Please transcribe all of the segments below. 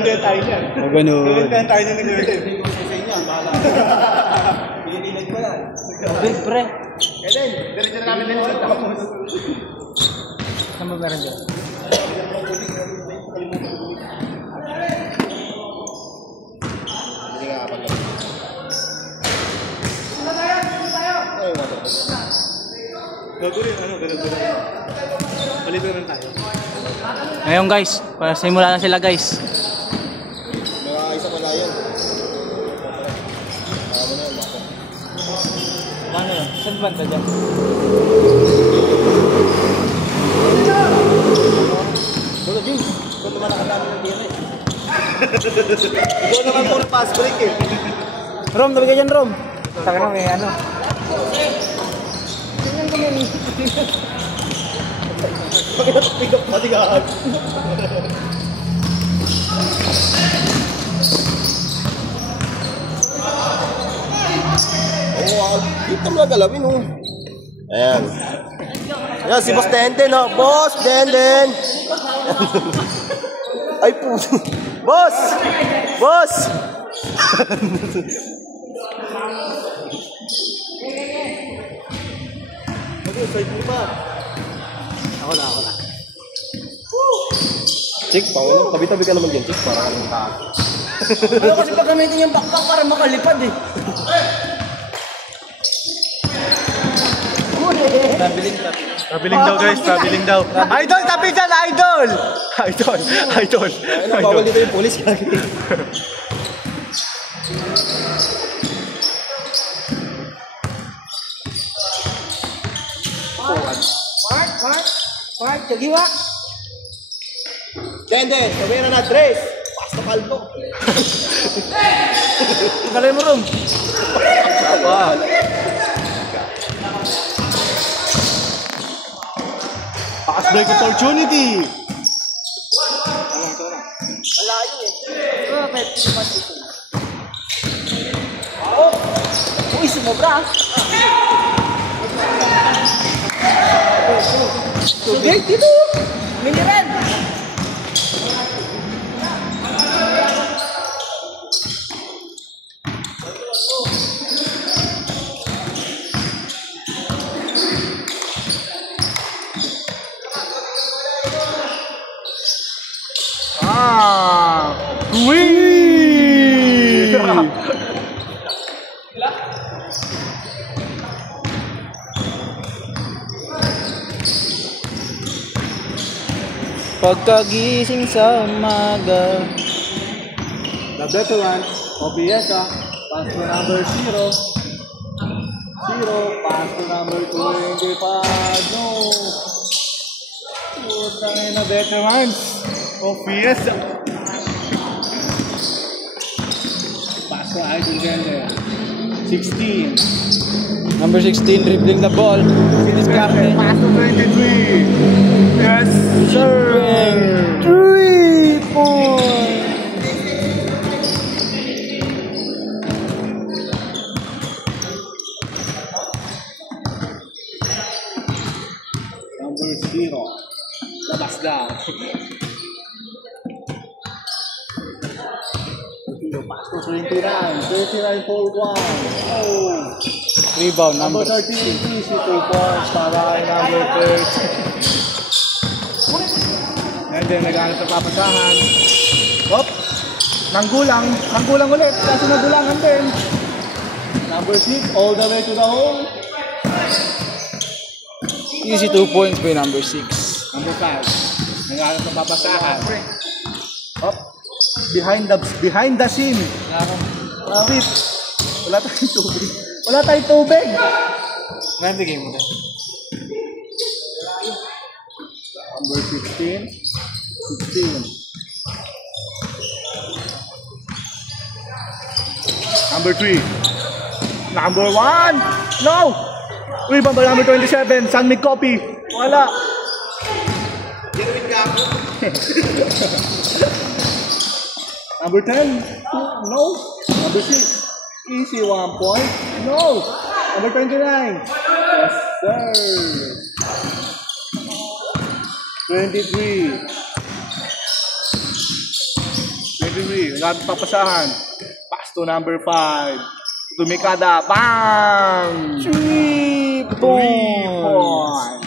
Gawin tayo niyan. Gawin tayo niyan ni Gordon. Pilipinig ko yan. Pre. Eden, diretso na namin din. Saan mo meron dyan? Gagawin, ganun. Palito naman tayo. Ngayon guys, simula na sila guys. Nakakaisa pala yan. Ano yun? Saan banda dyan? Bulo, James. Ikaw naman nakadami ng tira eh. Ikaw naman puro fast break eh. Rom, tabi ka dyan Rom. Saka na may ano. Pagkakapigap matigaan. Oo, dito mo lang galawin oh. Ayan. Ayan, si Boss Denden oh. Boss Denden! Ay po. Boss! Boss! Side mo pa. Ako na. Chick, paano? Tabi-tabi ka naman dyan, Chick. Para ka naman tayo. Ano kasi pag gamitin yung backpack para makalipad eh. Traveling daw guys, traveling daw. Idol, tapi dyan, idol! Idol. Bawal dito yung police lagi. Mark, kagiwa. Denden, kamera na, Tres. Basta kalbo. Galay mo Rom. Tama. Pass break opportunity. Malayo eh. Oh! Uy, sumobra. Tubig dito. Miniran. Pagkagising sa umaga. The better one, OBS pass to number 0. Pass to number 25. No. Putang ina, better ones. OBS. Pass to Idol Gender. 16. Number 16 dribbling the ball. Pass to 23. Yes, sir. 3 points. Number 0. Labas daw. Pass to 29 for 1. Oh. Rebound Number number 13, easy 2 points para kay number 30. And then naghanap ng papasahan. Hop! Nanggulang ulit. Kaso nagulangan din. Number 6, all the way to the hole. easy 2 points by number 6. Number 5, naghanap ng papasahan. Hop! Behind the scene. Whip. Wala tayong tubig. Nabigay mo na. Number 16. Number 3. Number 1. No! Rebound by number 27. San Mig Copy. Wala. Number 10. No. Number 6. Easy 1 point. No. Number 29. Yes, sir. 23. referee. Nagpapasahan. Pass to number 5. Dumikada. Bang! 3 points.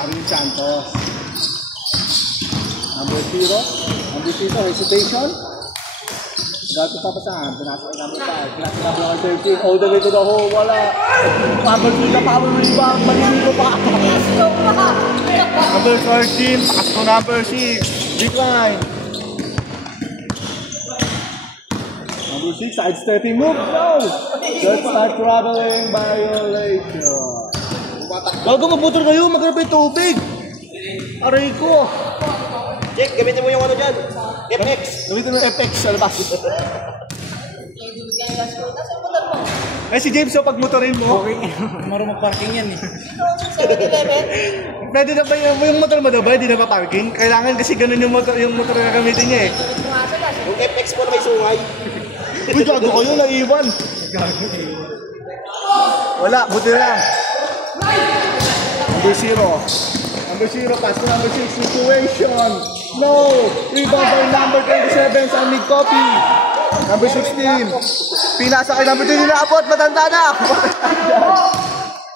Arin Santos. Number 0. Number 0, hesitation. Gato papasahan. Pinasa kay number 5. Pinasa kay number 13. All the way to the hole. Wala. Power rebound. Maliligo pa. Number 13. Pass to number 6. Decline. Number 6. Side-stepping move. No. That's not traveling violation. Bago mabutol kayo, maghanap yung tubig. Aray ko. Jake, gamitin mo yung ano dyan. FX. Gamitin mo yung FX sa labas. Eh si James, so pag motorin mo. Okay. Marunong parking yan eh. Pwede na ba yung motor mo daw ba? Hindi na pa parking? Kailangan kasi ganun yung motor na gamitin niya eh. Yung FX mo na may sungay. Uy, gago kayo, naiwan. Wala, buti na lang. Number 0. Number 0, pass to number 6, situation. No! Rebound by number 27 sa mid-copy. Number 16. Pinasa kay number 2, ninaabot, matanda na.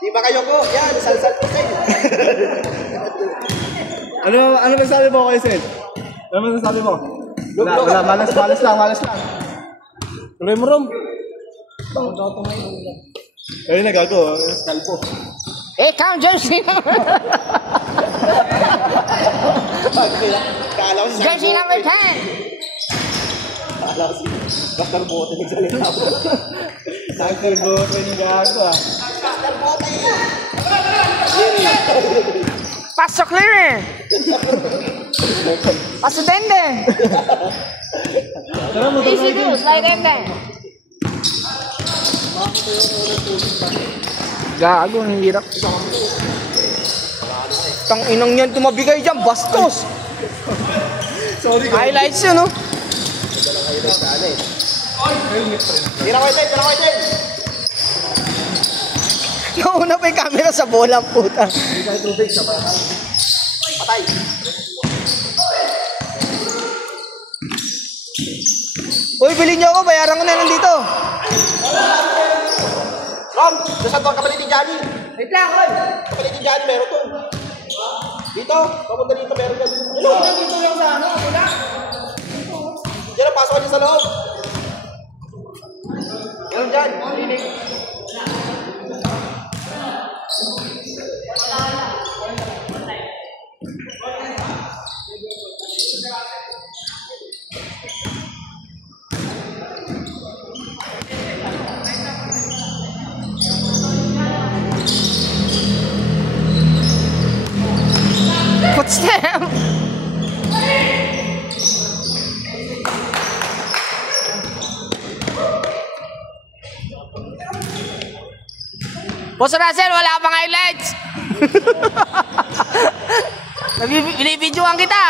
Di ba kayo ko? Yan, salsal ko kayo. Ano masasabi mo kayo, Sen? Ano masasabi mo? Wala, malas lang. Tuloy mo, Rom. Ayun na, gago. Kalpo. Count jersey number. Jersey number 10. Kala ko si Dr. Bote nagsalita mo. Dr. Bote yung gago ah. Dr. Bote! Paso clear. Paso dende. Easy do, slide dende. Gago, ang hirap. Tang inang yan tumabigay dyan, bastos. Sorry ko. Highlights yun, no? Tira ko ito. Nauna pa yung camera sa bola, puta. Patay. Uy, bilhin niyo ako, bayaran ko na lang dito. Rom, nasa to kapalit ni Johnny. Wait lang, oy. Kapalit ni Johnny, meron to. Dito, papunta dito, meron dyan. Dito lang sa ano, wala. Diyan, pasok ka dyan sa loob. Meron dyan, klinik. What's that? Boss Russell, wala pang highlights. Binibidyoan kita.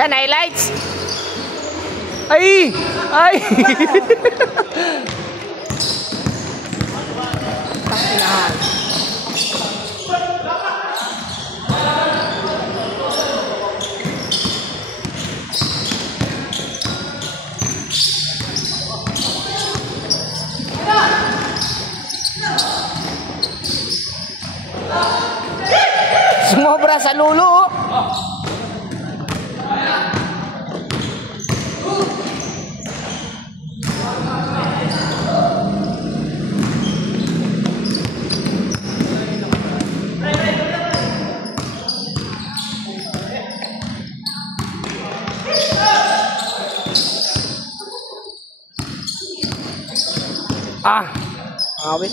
Yan, highlights. Ay! Ay! Panginahan. Sumobra sa lulo. Awit.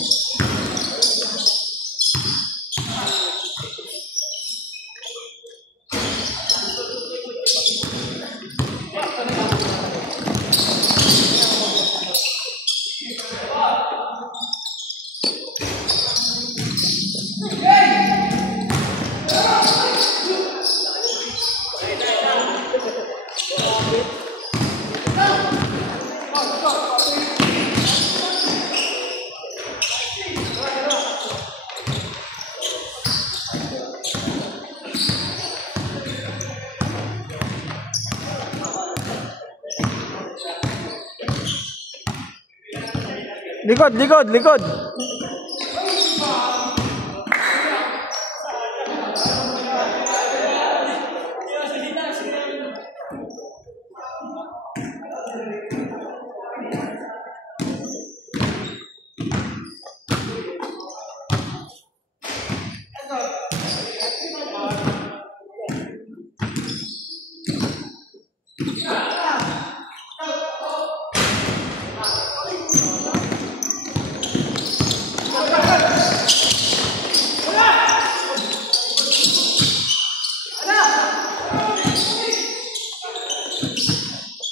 Likod, likod, likod.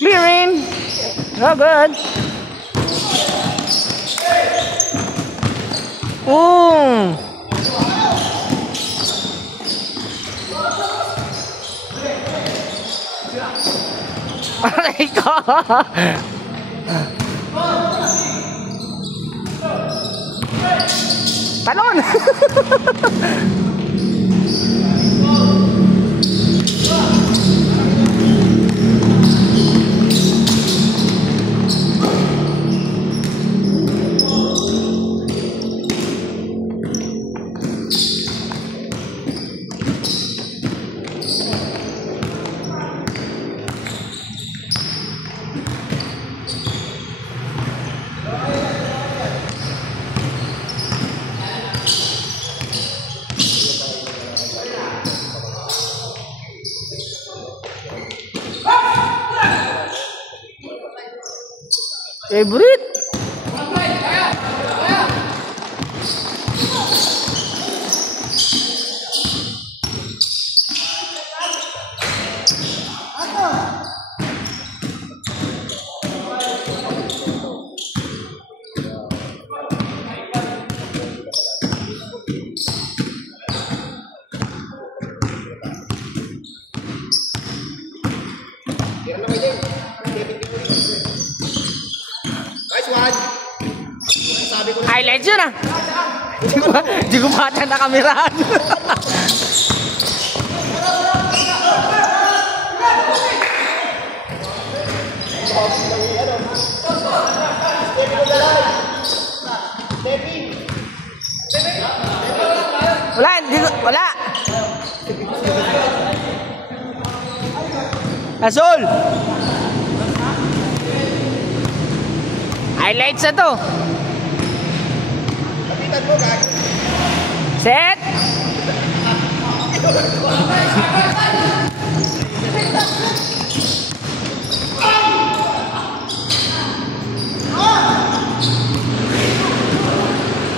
Clearing. Oh, good. Ooh. Aray ko. Talon. Favorite. Highlights yun ah. Di ko mata na kameraan. Wala, wala. Azul. Highlights na to. Set.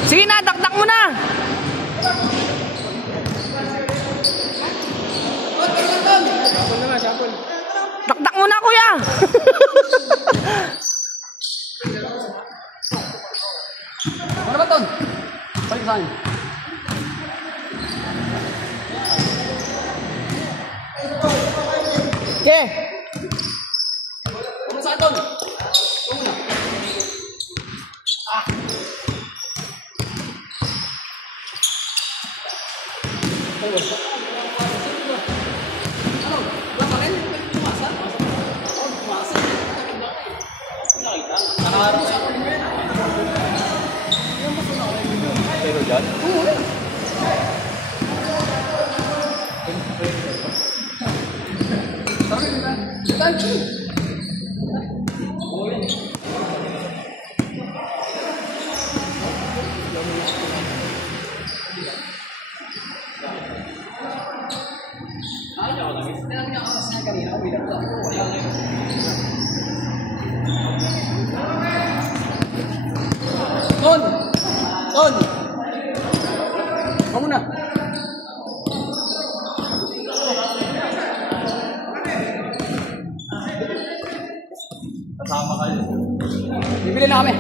Sige na, dakdak mo na. Dakdak mo na, kuya. Ano ba, Ton? Balik saan? Okay. Ano saan, Ton? Una. Ah. Ano? Wala pa rin? Tumasa? Tumasa? Nakita? Pero dyan? Oo. Thank you. Ton! Ton! Kamu na. Kasama kayo. Bibili na kami.